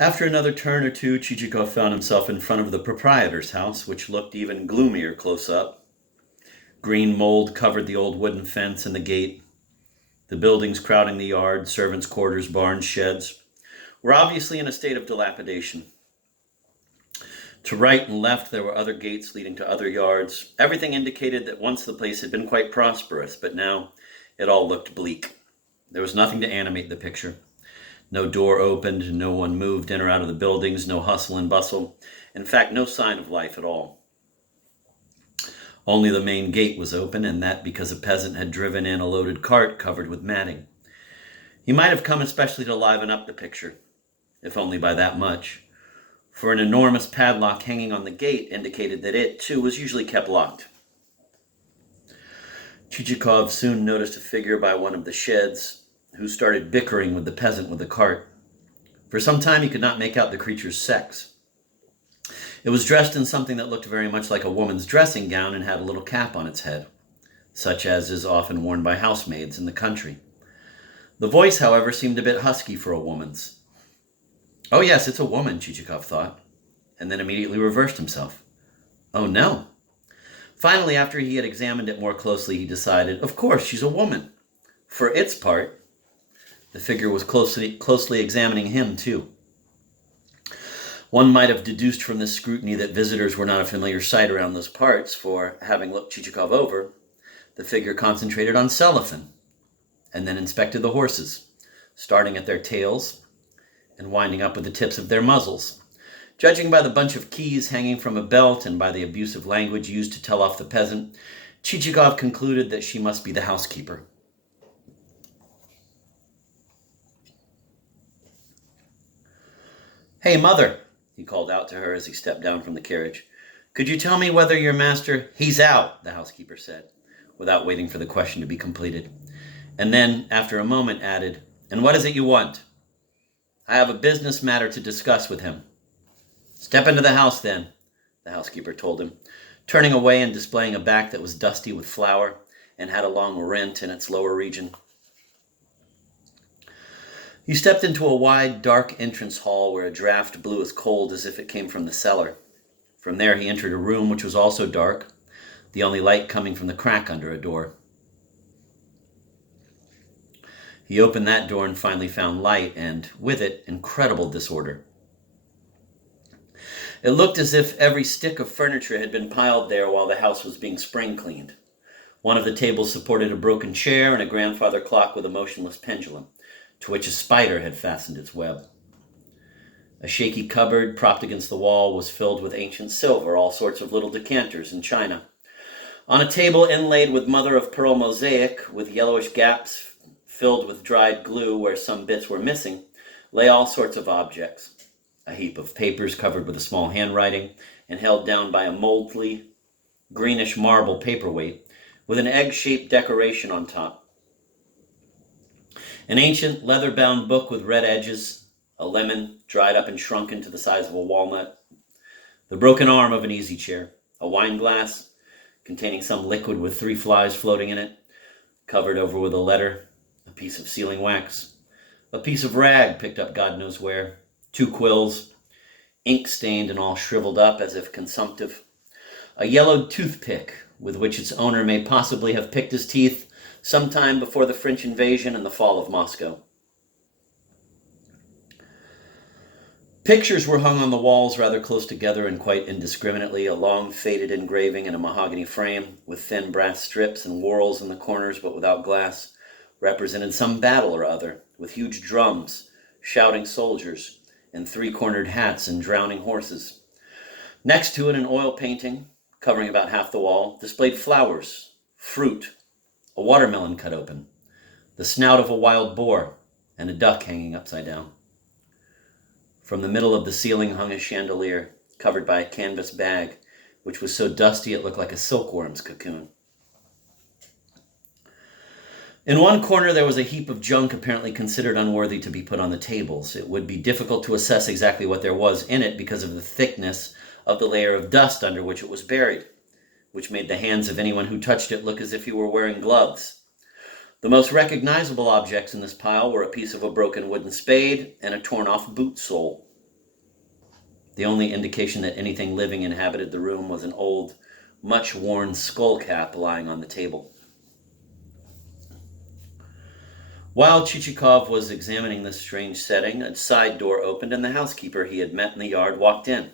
After another turn or two, Chichikov found himself in front of the proprietor's house, which looked even gloomier close up. Green mold covered the old wooden fence and the gate. The buildings crowding the yard, servants' quarters, barns, sheds, were obviously in a state of dilapidation. To right and left, there were other gates leading to other yards. Everything indicated that once the place had been quite prosperous, but now it all looked bleak. There was nothing to animate the picture. No door opened, no one moved in or out of the buildings, no hustle and bustle. In fact, no sign of life at all. Only the main gate was open, and that because a peasant had driven in a loaded cart covered with matting. He might have come especially to liven up the picture, if only by that much, for an enormous padlock hanging on the gate indicated that it, too, was usually kept locked. Chichikov soon noticed a figure by one of the sheds, who started bickering with the peasant with the cart. For some time he could not make out the creature's sex. It was dressed in something that looked very much like a woman's dressing gown and had a little cap on its head, such as is often worn by housemaids in the country. The voice, however, seemed a bit husky for a woman's. "Oh yes, it's a woman," Chichikov thought, and then immediately reversed himself. "Oh no." Finally, after he had examined it more closely, he decided, of course, she's a woman. For its part, the figure was closely examining him, too. One might have deduced from this scrutiny that visitors were not a familiar sight around those parts, for, having looked Chichikov over, the figure concentrated on Selifan, and then inspected the horses, starting at their tails and winding up with the tips of their muzzles. Judging by the bunch of keys hanging from a belt and by the abusive language used to tell off the peasant, Chichikov concluded that she must be the housekeeper. "Hey, mother," he called out to her as he stepped down from the carriage. "Could you tell me whether your master—" "He's out," the housekeeper said, without waiting for the question to be completed. And then, after a moment, added, "And what is it you want?" "I have a business matter to discuss with him." "Step into the house, then," the housekeeper told him, turning away and displaying a back that was dusty with flour and had a long rent in its lower region. He stepped into a wide, dark entrance hall where a draught blew as cold as if it came from the cellar. From there he entered a room which was also dark, the only light coming from the crack under a door. He opened that door and finally found light, and, with it, incredible disorder. It looked as if every stick of furniture had been piled there while the house was being spring-cleaned. One of the tables supported a broken chair and a grandfather clock with a motionless pendulum, to which a spider had fastened its web. A shaky cupboard propped against the wall was filled with ancient silver, all sorts of little decanters and china. On a table inlaid with mother-of-pearl mosaic, with yellowish gaps filled with dried glue where some bits were missing, lay all sorts of objects. A heap of papers covered with a small handwriting and held down by a moldy, greenish marble paperweight with an egg-shaped decoration on top. An ancient leather-bound book with red edges, a lemon dried up and shrunken to the size of a walnut, the broken arm of an easy chair, a wine glass containing some liquid with 3 flies floating in it, covered over with a letter, a piece of sealing wax, a piece of rag picked up God knows where, 2 quills, ink-stained and all shriveled up as if consumptive, a yellowed toothpick with which its owner may possibly have picked his teeth sometime before the French invasion and the fall of Moscow. Pictures were hung on the walls rather close together and quite indiscriminately, a long faded engraving in a mahogany frame, with thin brass strips and whorls in the corners but without glass, represented some battle or other, with huge drums, shouting soldiers, and 3-cornered hats and drowning horses. Next to it, an oil painting, covering about half the wall, displayed flowers, fruit, a watermelon cut open, the snout of a wild boar, and a duck hanging upside down. From the middle of the ceiling hung a chandelier, covered by a canvas bag, which was so dusty it looked like a silkworm's cocoon. In one corner there was a heap of junk apparently considered unworthy to be put on the tables. It would be difficult to assess exactly what there was in it because of the thickness of the layer of dust under which it was buried, which made the hands of anyone who touched it look as if he were wearing gloves. The most recognizable objects in this pile were a piece of a broken wooden spade and a torn-off boot sole. The only indication that anything living inhabited the room was an old, much-worn skull cap lying on the table. While Chichikov was examining this strange setting, a side door opened and the housekeeper he had met in the yard walked in.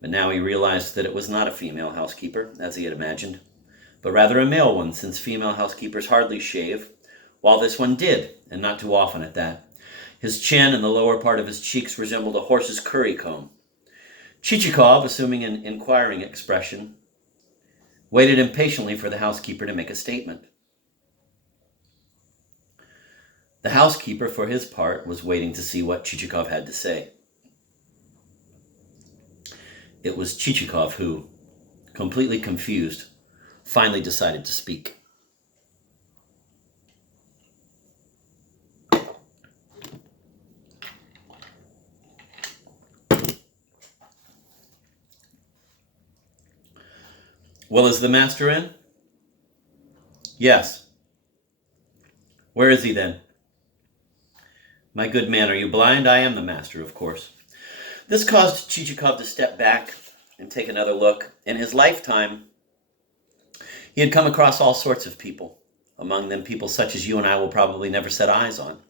But now he realized that it was not a female housekeeper, as he had imagined, but rather a male one, since female housekeepers hardly shave, while this one did, and not too often at that. His chin and the lower part of his cheeks resembled a horse's curry comb. Chichikov, assuming an inquiring expression, waited impatiently for the housekeeper to make a statement. The housekeeper, for his part, was waiting to see what Chichikov had to say. It was Chichikov who, completely confused, finally decided to speak. Well, is the master in? Yes. Where is he then? My good man, are you blind? I am the master, of course. This caused Chichikov to step back and take another look. In his lifetime, he had come across all sorts of people, among them people such as you and I will probably never set eyes on.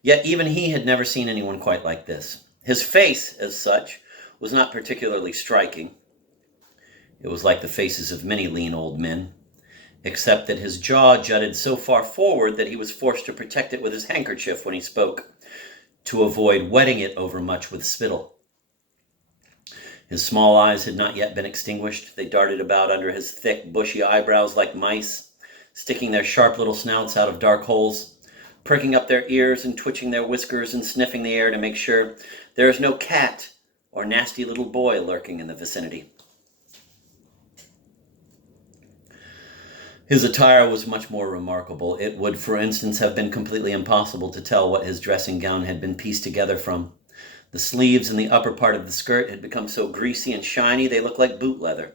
Yet even he had never seen anyone quite like this. His face, as such, was not particularly striking. It was like the faces of many lean old men, except that his jaw jutted so far forward that he was forced to protect it with his handkerchief when he spoke, to avoid wetting it overmuch with spittle. His small eyes had not yet been extinguished. They darted about under his thick, bushy eyebrows like mice, sticking their sharp little snouts out of dark holes, pricking up their ears and twitching their whiskers and sniffing the air to make sure there is no cat or nasty little boy lurking in the vicinity. His attire was much more remarkable. It would, for instance, have been completely impossible to tell what his dressing gown had been pieced together from. The sleeves and the upper part of the skirt had become so greasy and shiny they looked like boot leather.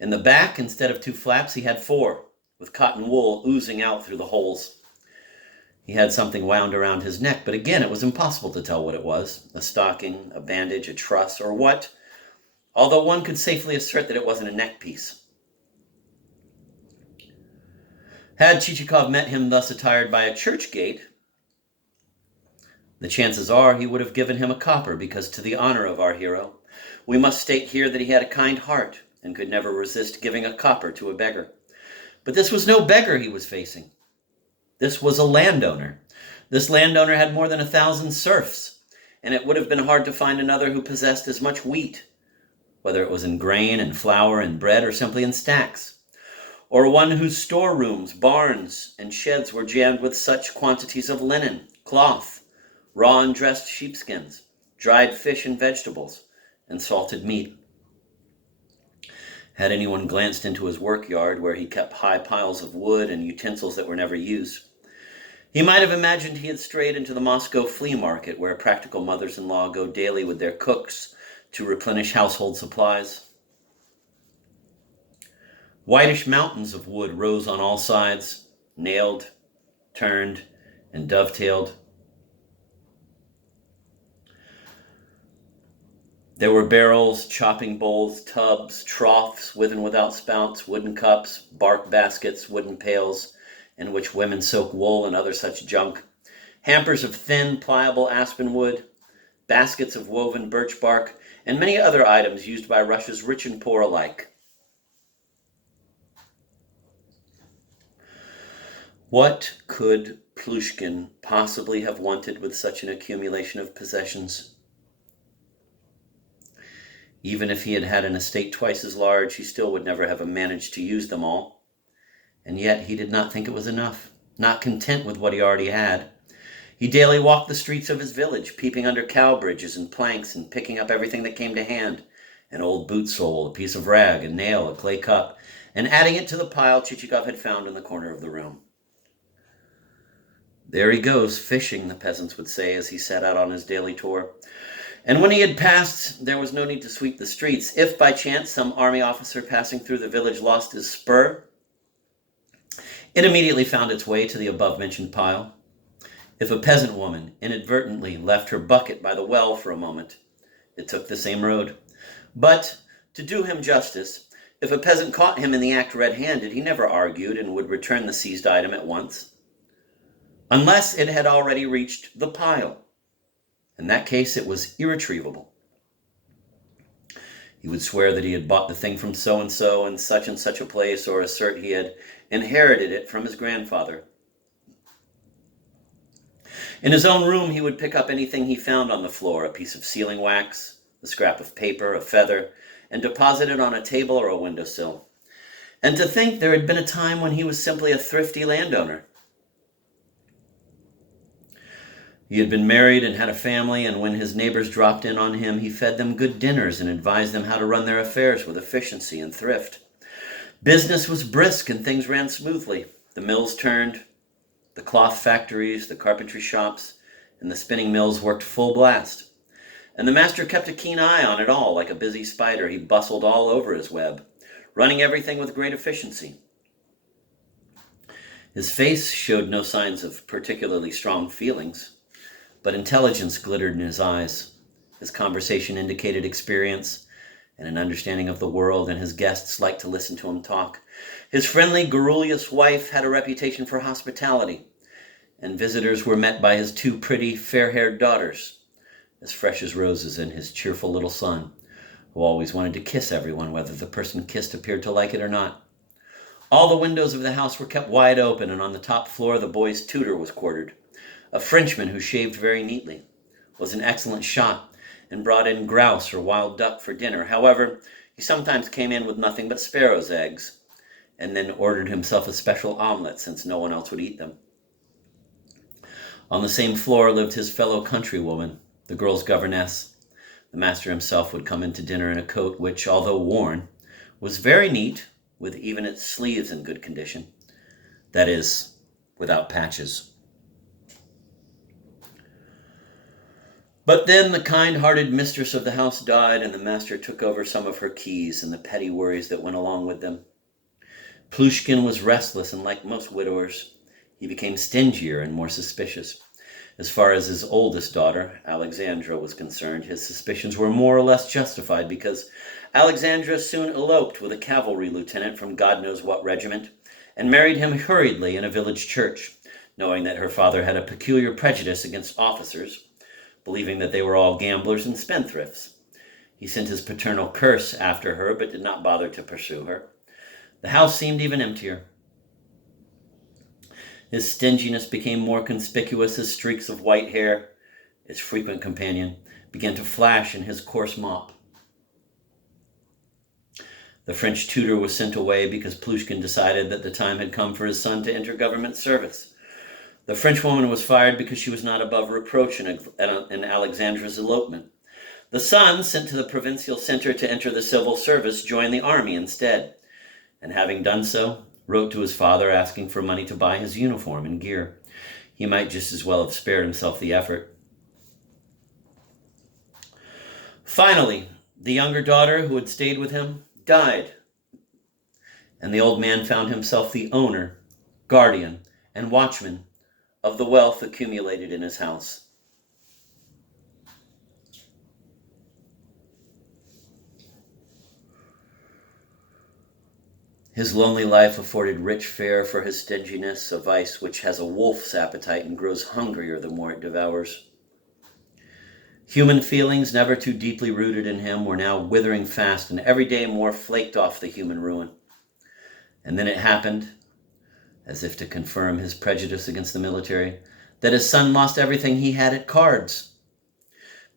In the back, instead of 2 flaps, he had 4, with cotton wool oozing out through the holes. He had something wound around his neck, but again it was impossible to tell what it was, a stocking, a bandage, a truss, or what, although one could safely assert that it wasn't a neck piece. Had Chichikov met him thus attired by a church gate, the chances are he would have given him a copper, because to the honor of our hero, we must state here that he had a kind heart and could never resist giving a copper to a beggar. But this was no beggar he was facing. This was a landowner. This landowner had more than 1,000 serfs, and it would have been hard to find another who possessed as much wheat, whether it was in grain and flour and bread or simply in stacks, or one whose storerooms, barns, and sheds were jammed with such quantities of linen, cloth, raw and dressed sheepskins, dried fish and vegetables, and salted meat. Had anyone glanced into his workyard, where he kept high piles of wood and utensils that were never used, he might have imagined he had strayed into the Moscow flea market, where practical mothers-in-law go daily with their cooks to replenish household supplies. Whitish mountains of wood rose on all sides, nailed, turned, and dovetailed. There were barrels, chopping bowls, tubs, troughs with and without spouts, wooden cups, bark baskets, wooden pails, in which women soak wool and other such junk, hampers of thin, pliable aspen wood, baskets of woven birch bark, and many other items used by Russia's rich and poor alike. What could Plushkin possibly have wanted with such an accumulation of possessions? Even if he had had an estate twice as large, he still would never have managed to use them all. And yet he did not think it was enough. Not content with what he already had, he daily walked the streets of his village, peeping under cow bridges and planks and picking up everything that came to hand, an old boot sole, a piece of rag, a nail, a clay cup, and adding it to the pile Chichikov had found in the corner of the room. "There he goes, fishing," the peasants would say as he set out on his daily tour. And when he had passed, there was no need to sweep the streets. If by chance some army officer passing through the village lost his spur, it immediately found its way to the above-mentioned pile. If a peasant woman inadvertently left her bucket by the well for a moment, it took the same road. But, to do him justice, if a peasant caught him in the act red-handed, he never argued and would return the seized item at once, unless it had already reached the pile. In that case, it was irretrievable. He would swear that he had bought the thing from so-and-so in such and such a place, or assert he had inherited it from his grandfather. In his own room, he would pick up anything he found on the floor, a piece of sealing wax, a scrap of paper, a feather, and deposit it on a table or a windowsill. And to think there had been a time when he was simply a thrifty landowner. He had been married and had a family, and when his neighbors dropped in on him, he fed them good dinners and advised them how to run their affairs with efficiency and thrift. Business was brisk and things ran smoothly. The mills turned, the cloth factories, the carpentry shops, and the spinning mills worked full blast. And the master kept a keen eye on it all. Like a busy spider, he bustled all over his web, running everything with great efficiency. His face showed no signs of particularly strong feelings, but intelligence glittered in his eyes. His conversation indicated experience and an understanding of the world, and his guests liked to listen to him talk. His friendly, garrulous wife had a reputation for hospitality, and visitors were met by his two pretty, fair-haired daughters, as fresh as roses, and his cheerful little son, who always wanted to kiss everyone, whether the person kissed appeared to like it or not. All the windows of the house were kept wide open, and on the top floor the boy's tutor was quartered. A Frenchman who shaved very neatly, was an excellent shot, and brought in grouse or wild duck for dinner. However, he sometimes came in with nothing but sparrow's eggs, and then ordered himself a special omelet, since no one else would eat them. On the same floor lived his fellow countrywoman, the girl's governess. The master himself would come in to dinner in a coat which, although worn, was very neat, with even its sleeves in good condition. That is, without patches. But then the kind-hearted mistress of the house died, and the master took over some of her keys and the petty worries that went along with them. Plushkin was restless, and like most widowers, he became stingier and more suspicious. As far as his oldest daughter, Alexandra, was concerned, his suspicions were more or less justified, because Alexandra soon eloped with a cavalry lieutenant from God knows what regiment, and married him hurriedly in a village church, knowing that her father had a peculiar prejudice against officers, believing that they were all gamblers and spendthrifts. He sent his paternal curse after her, but did not bother to pursue her. The house seemed even emptier. His stinginess became more conspicuous as streaks of white hair, its frequent companion, began to flash in his coarse mop. The French tutor was sent away because Plushkin decided that the time had come for his son to enter government service. The Frenchwoman was fired because she was not above reproach in Alexandra's elopement. The son, sent to the provincial center to enter the civil service, joined the army instead, and having done so, wrote to his father asking for money to buy his uniform and gear. He might just as well have spared himself the effort. Finally, the younger daughter who had stayed with him died, and the old man found himself the owner, guardian, and watchman of the wealth accumulated in his house. His lonely life afforded rich fare for his stinginess, a vice which has a wolf's appetite and grows hungrier the more it devours. Human feelings, never too deeply rooted in him, were now withering fast, and every day more flaked off the human ruin. And then it happened, as if to confirm his prejudice against the military, that his son lost everything he had at cards.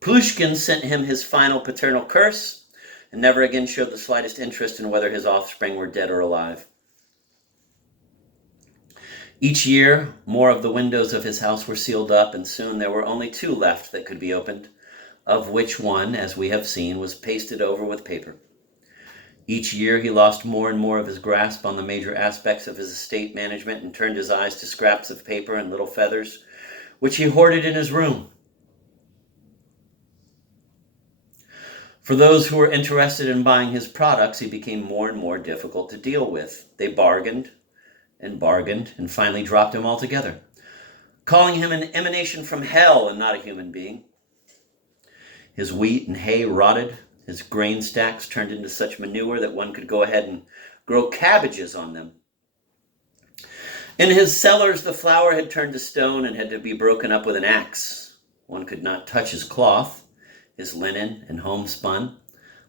Plushkin sent him his final paternal curse, and never again showed the slightest interest in whether his offspring were dead or alive. Each year, more of the windows of his house were sealed up, and soon there were only 2 left that could be opened, of which one, as we have seen, was pasted over with paper. Each year he lost more and more of his grasp on the major aspects of his estate management and turned his eyes to scraps of paper and little feathers, which he hoarded in his room. For those who were interested in buying his products, he became more and more difficult to deal with. They bargained, and finally dropped him altogether, calling him an emanation from hell and not a human being. His wheat and hay rotted. His grain stacks turned into such manure that one could go ahead and grow cabbages on them. In his cellars, the flour had turned to stone and had to be broken up with an axe. One could not touch his cloth, his linen and homespun,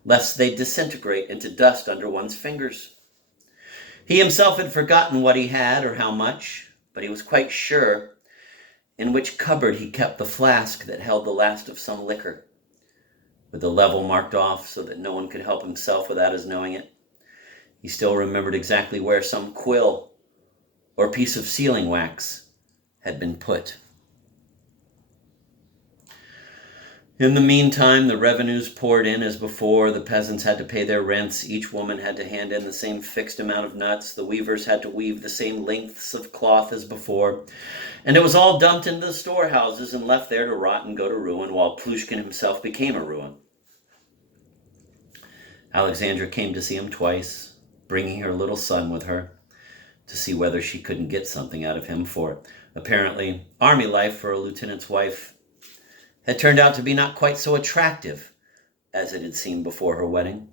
lest they disintegrate into dust under one's fingers. He himself had forgotten what he had or how much, but he was quite sure in which cupboard he kept the flask that held the last of some liquor, with the level marked off so that no one could help himself without his knowing it. He still remembered exactly where some quill or piece of sealing wax had been put. In the meantime, the revenues poured in as before. The peasants had to pay their rents. Each woman had to hand in the same fixed amount of nuts. The weavers had to weave the same lengths of cloth as before. And it was all dumped into the storehouses and left there to rot and go to ruin, while Plushkin himself became a ruin. Alexandra came to see him twice, bringing her little son with her, to see whether she couldn't get something out of him, for apparently army life for a lieutenant's wife had turned out to be not quite so attractive as it had seemed before her wedding.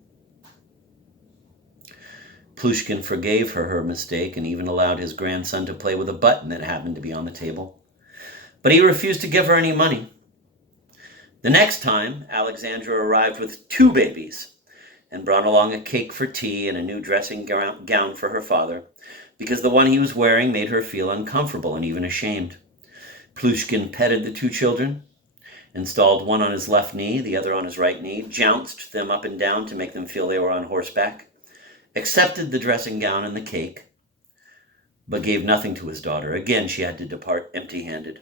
Plushkin forgave her mistake and even allowed his grandson to play with a button that happened to be on the table. But he refused to give her any money. The next time, Alexandra arrived with 2 babies and brought along a cake for tea and a new dressing gown for her father, because the one he was wearing made her feel uncomfortable and even ashamed. Plushkin petted the 2 children, installed one on his left knee, the other on his right knee, jounced them up and down to make them feel they were on horseback, accepted the dressing gown and the cake, but gave nothing to his daughter. Again, she had to depart empty-handed.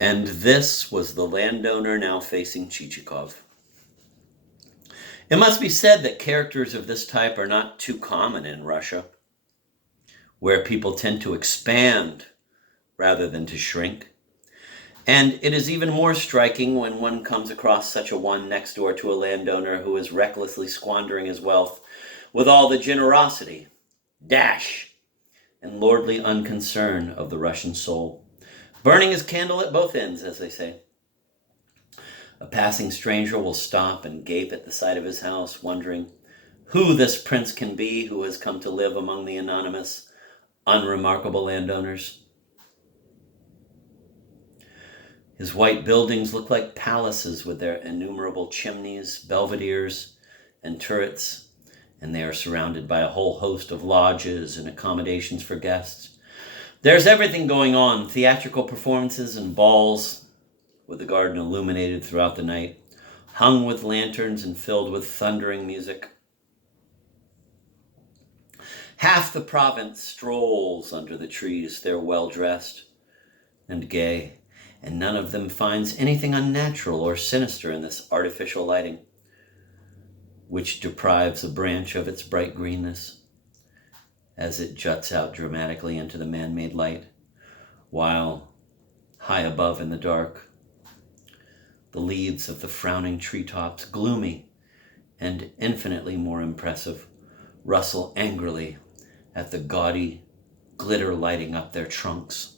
And this was the landowner now facing Chichikov. It must be said that characters of this type are not too common in Russia, where people tend to expand rather than to shrink. And it is even more striking when one comes across such a one next door to a landowner who is recklessly squandering his wealth with all the generosity, dash, and lordly unconcern of the Russian soul, burning his candle at both ends, as they say. A passing stranger will stop and gape at the sight of his house, wondering who this prince can be who has come to live among the anonymous, unremarkable landowners. His white buildings look like palaces with their innumerable chimneys, belvederes, and turrets, and they are surrounded by a whole host of lodges and accommodations for guests. There's everything going on, theatrical performances and balls, with the garden illuminated throughout the night, hung with lanterns and filled with thundering music. Half the province strolls under the trees. They're well-dressed and gay, and none of them finds anything unnatural or sinister in this artificial lighting, which deprives a branch of its bright greenness as it juts out dramatically into the man-made light, while, high above in the dark, the leaves of the frowning treetops, gloomy and infinitely more impressive, rustle angrily at the gaudy glitter lighting up their trunks.